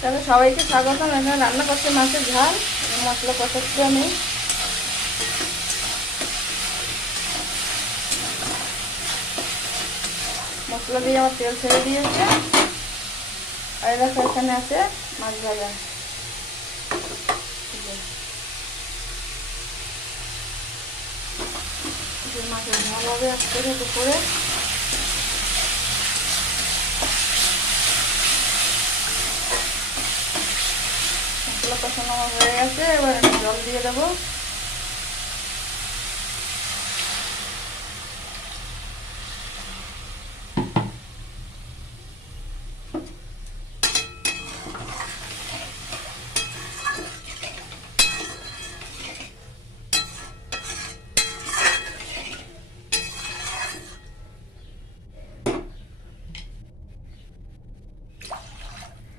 তাহলে সবাইকে স্বাগতম। এখানে রান্না করছে মাছের ঝাল, মশলা কষাচ্ছি আমি। মশলা দিয়ে আমার তেল ছেড়ে দিয়েছে। আর দেখো এখানে আছে মাছ ভাজা। মাছের ঝাল হবে আস্তে আস্তে করে। মশলা কষানো হয়ে গেছে, এবার আমি জল দিয়ে দেবো।